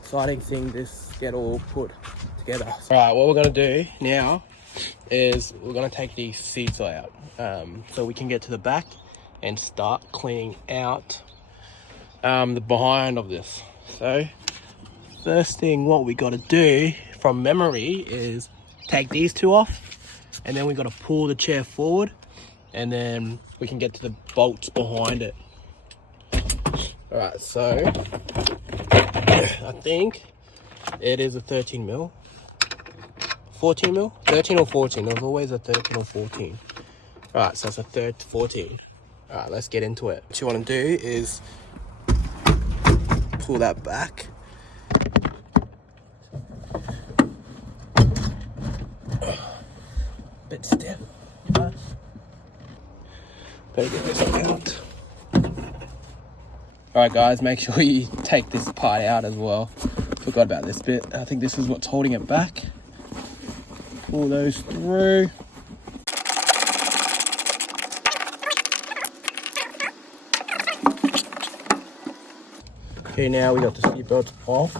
Exciting thing this get all put together. All right, what we're gonna do now is we're gonna take these seats out so we can get to the back and start cleaning out the behind of this. So first thing what we got to do from memory is take these two off, and then we got to pull the chair forward, and then we can get to the bolts behind it. All right, so I think it is a 13 mil, 14 mil, 13 or 14. There was always a 13 or 14. All right, so it's a 14. All right, let's get into it. What you want to do is pull that back. Bit stiff. Better get this out. Alright guys, make sure you take this part out as well. Forgot about this bit. I think this is what's holding it back. Pull those through. Okay, now we got the seat belts off.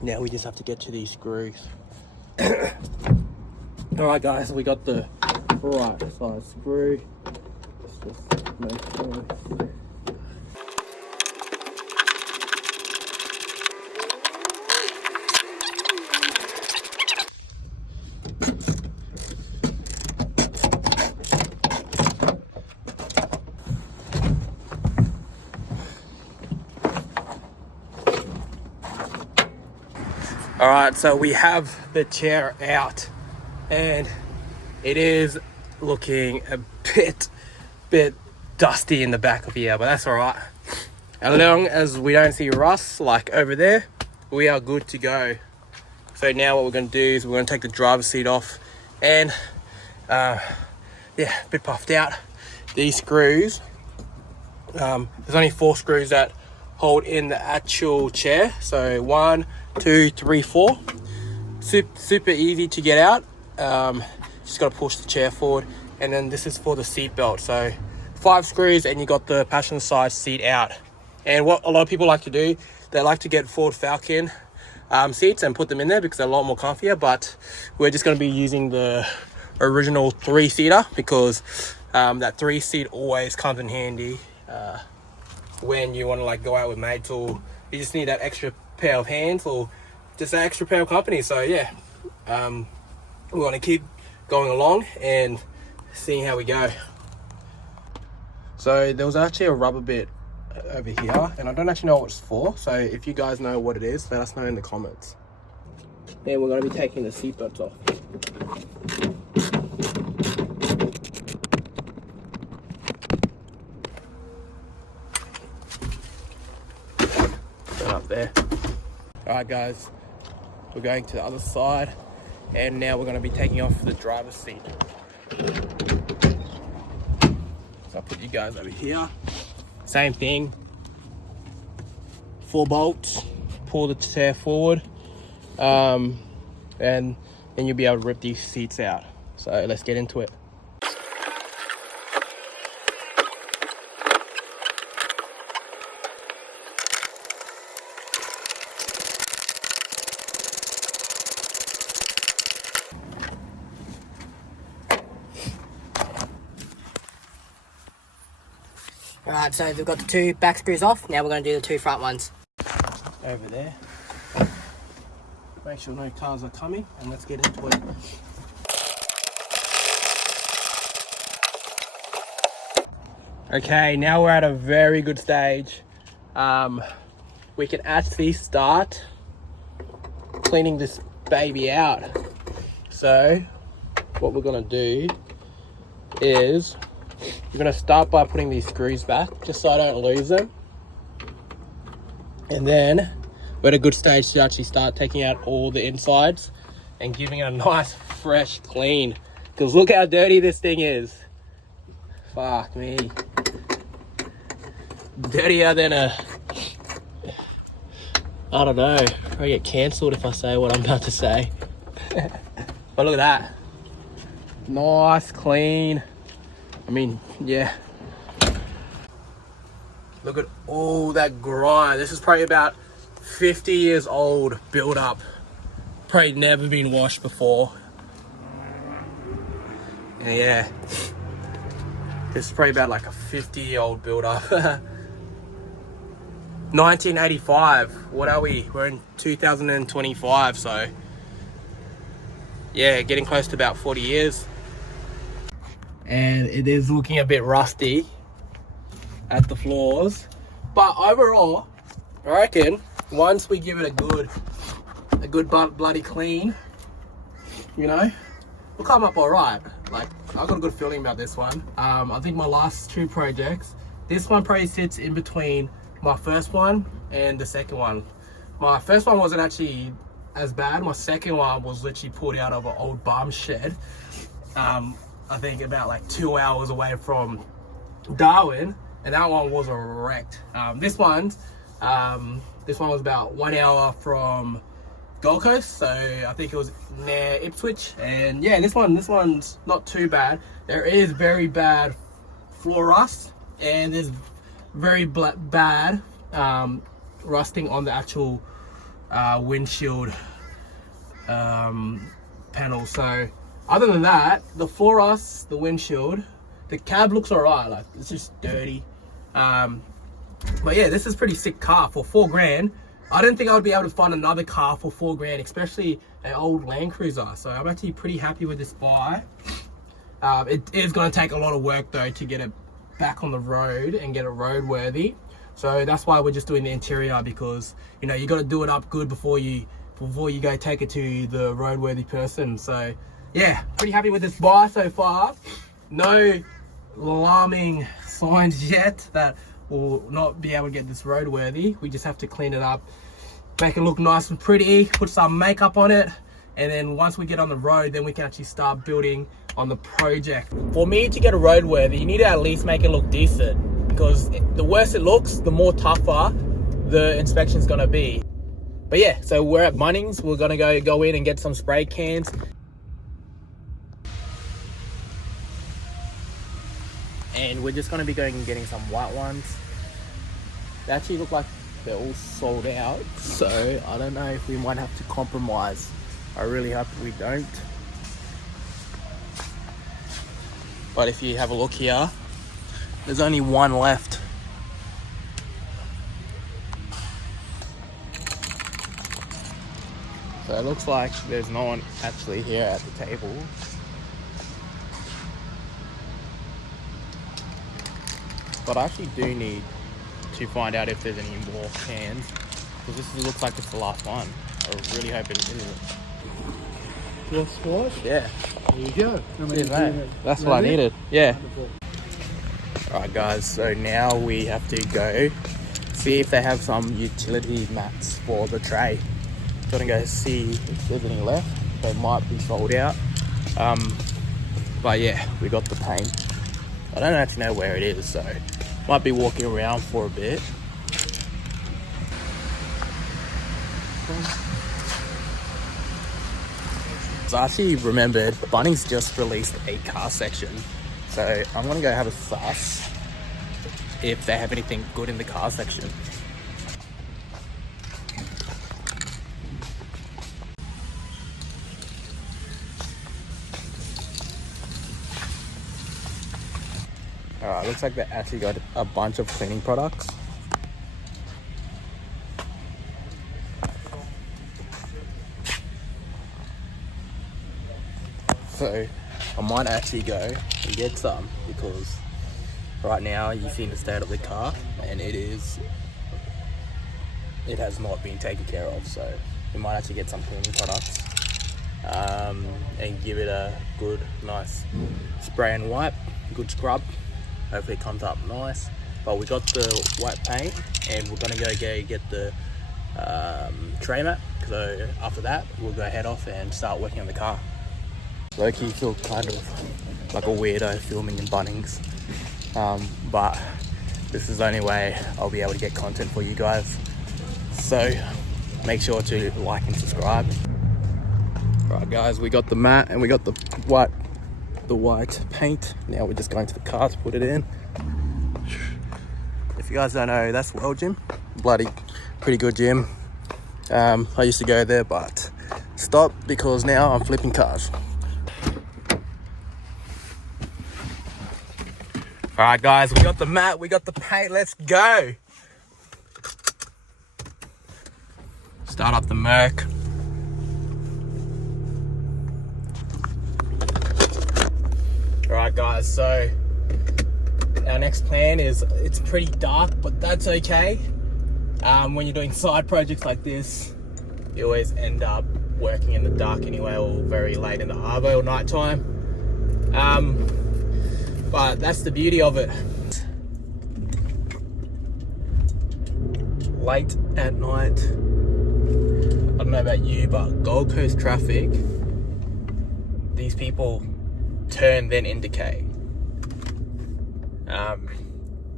Now we just have to get to these screws. Alright guys, we got the right size screw. Let's just make sure. All right, so we have the chair out and it is looking a bit dusty in the back of here, but that's all right. As long as we don't see rust like over there, we are good to go. So now what we're going to do is we're going to take the driver's seat off, and yeah, a bit puffed out. These screws, there's only 4 screws that hold in the actual chair. So 1, 2, 3, 4. Super easy to get out. Just got to push the chair forward, and then this is for the seat belt. So 5 screws and you got the passenger side seat out. And what a lot of people like to do, they like to get Ford Falcon seats and put them in there because they're a lot more comfier, but we're just going to be using the original 3-seater because that 3-seat always comes in handy when you want to like go out with mates, or you just need that extra pair of hands, or just an extra pair of company. So yeah, we want to keep going along and seeing how we go. So there was actually a rubber bit over here, and I don't actually know what it's for. So if you guys know what it is, let us know in the comments. Then we're going to be taking the seatbelts off. Put up there. All right, guys, we're going to the other side, and now we're going to be taking off the driver's seat. So I'll put you guys over here. Same thing. 4 bolts. Pull the chair forward, and then you'll be able to rip these seats out. So let's get into it. Alright, so we've got the 2 back screws off. Now we're going to do the 2 front ones. Over there. Make sure no cars are coming, and let's get into it. Okay, now we're at a very good stage. We can actually start cleaning this baby out. So what we're going to do is we're going to start by putting these screws back, just so I don't lose them. And then we're at a good stage to actually start taking out all the insides and giving it a nice fresh clean. Because look how dirty this thing is. Fuck me. Dirtier than a I don't know. I get cancelled if I say what I'm about to say. But look at that. Nice, clean. I mean, yeah. Look at all that grime. This is probably about 50 years old, built up. Probably never been washed before. And yeah. This is probably about like a 50-year-old build up. 1985. What are we? We're in 2025, so yeah, getting close to about 40 years. And it is looking a bit rusty at the floors, but overall, I reckon once we give it a good bloody clean, you know, we'll come up all right. Like, I've got a good feeling about this one. I think my last two projects, this one probably sits in between my first one and the second one. My first one wasn't actually as bad. My second one was literally pulled out of an old bum shed. I think about like 2 hours away from Darwin, and that one was wrecked. This one was about 1 hour from Gold Coast, so I think it was near Ipswich. And yeah, this one's not too bad. There is very bad floor rust, and there's very bad rusting on the actual windshield panel. So other than that, the floor rust, the windshield, the cab looks alright. Like, it's just dirty. But yeah, this is pretty sick car for $4,000. I didn't think I would be able to find another car for $4,000, especially an old LandCruiser. So I'm actually pretty happy with this buy. It is going to take a lot of work though to get it back on the road and get it roadworthy. So that's why we're just doing the interior, because you know you got to do it up good before you go take it to the roadworthy person. So yeah, pretty happy with this buy so far. No alarming signs yet that we'll not be able to get this roadworthy. We just have to clean it up, make it look nice and pretty, put some makeup on it, and then once we get on the road, then we can actually start building on the project. For me to get a roadworthy, you need to at least make it look decent, because the worse it looks, the more tougher the inspection's gonna be. But yeah, so we're at Bunnings. We're gonna go in and get some spray cans. And we're just gonna be going and getting some white ones. They actually look like they're all sold out, so I don't know if we might have to compromise. I really hope we don't. But if you have a look here, there's only one left. So it looks like there's no one actually here at the table. But I actually do need to find out if there's any more cans, because this looks like it's the last one. I really hope it isn't. Just what? Yeah. There you go. Cheers, mate. That's what I needed. Yeah. Alright guys, so now we have to go see if they have some utility mats for the tray. Gonna go see if there's any left. They might be sold out. But yeah, we got the paint. I don't actually know where it is, so might be walking around for a bit. So I actually remembered Bunnings just released a car section, so I'm gonna go have a suss if they have anything good in the car section. Alright, looks like they actually got a bunch of cleaning products. So I might actually go and get some, because right now you've seen the state of the car and it has not been taken care of. So we might actually get some cleaning products and give it a good nice spray and wipe, good scrub. Hopefully it comes up nice. But we got the white paint and we're gonna go get the tray mat. So after that we'll go head off and start working on the car. Low-key feel kind of like a weirdo filming in Bunnings, but this is the only way I'll be able to get content for you guys. So make sure to like and subscribe. Right guys, we got the mat and we got the white paint. Now we're just going to the car to put it in. If you guys don't know, that's World Gym. Bloody pretty good gym. I used to go there, but stopped because now I'm flipping cars. All right guys, we got the mat, we got the paint, let's go. Start up the Merc. All right guys, so our next plan is, it's pretty dark, but that's okay. When you're doing side projects like this, you always end up working in the dark anyway, or very late in the arvo or nighttime. But that's the beauty of it. Late at night, I don't know about you, but Gold Coast traffic, these people turn then indicate.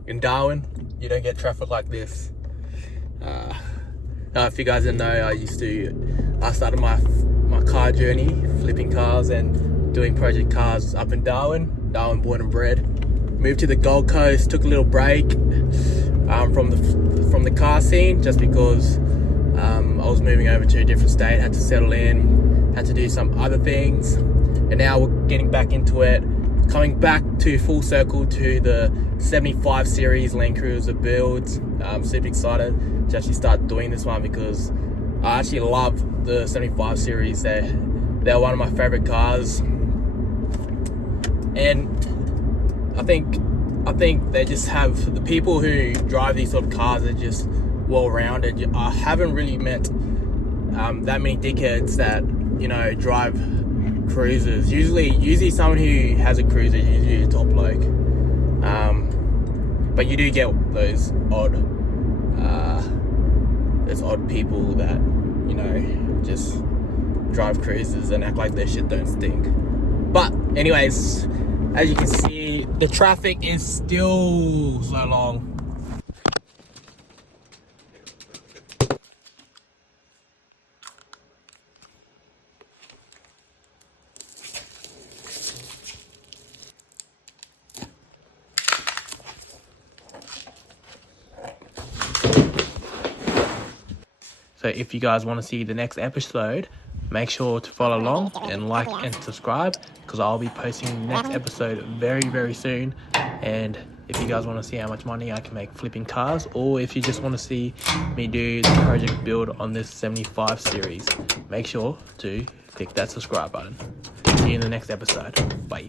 In Darwin, you don't get traffic like this. If you guys didn't know, I started my car journey flipping cars and doing project cars up in Darwin born and bred. Moved to the Gold Coast, took a little break from the car scene, just because I was moving over to a different state, had to settle in, had to do some other things, and now we're getting back into it, coming back to full circle to the 75 series LandCruiser builds. I'm super excited to actually start doing this one because I actually love the 75 series. They're one of my favorite cars, and I think they just have, the people who drive these sort of cars are just well-rounded. I haven't really met that many dickheads that, you know, drive cruisers. Usually someone who has a cruiser is usually a top bloke. But you do get those odd people that, you know, just drive cruisers and act like their shit don't stink. But anyways, as you can see, the traffic is still so long. So if you guys want to see the next episode, make sure to follow along and like and subscribe, because I'll be posting the next episode very, very soon. And if you guys want to see how much money I can make flipping cars, or if you just want to see me do the project build on this 75 series, make sure to click that subscribe button. See you in the next episode. Bye.